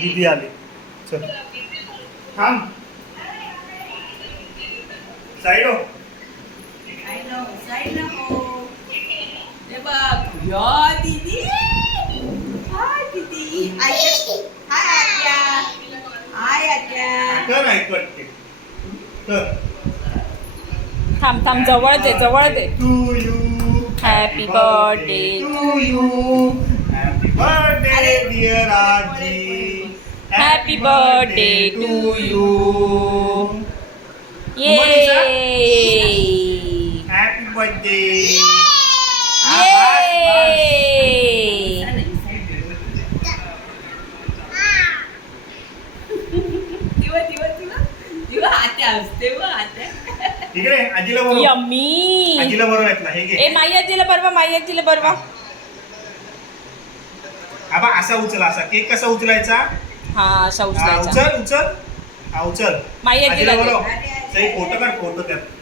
दीदी आली. चल थांब. साईड हो. साईड हो. हे बघ या दीदी. हाय दीदी. हाय आत्या. हाय आत्या. कर ऐकत ते कर. थांब थांब जवळ दे जवळ दे. To you. Happy birthday to you. Happy birthday dear आजी. Happy birthday to you. ये हॅपी बर्थडे. दिवा आत्या असते बघ आत्या. इकडे आजीला बरोबर. यम्मी. आजीला बरोबर येतला हे घे. ए माई आजीला बरवा माई आजीला बरवा. आबा असा उचला असा केक कसा उचलायचा. हा अशा हा, उचलायचा. उचल उचल. हा उचल. माई आजीला आजीला दे. बरोबर. फोटो काढ फोटो त्यात.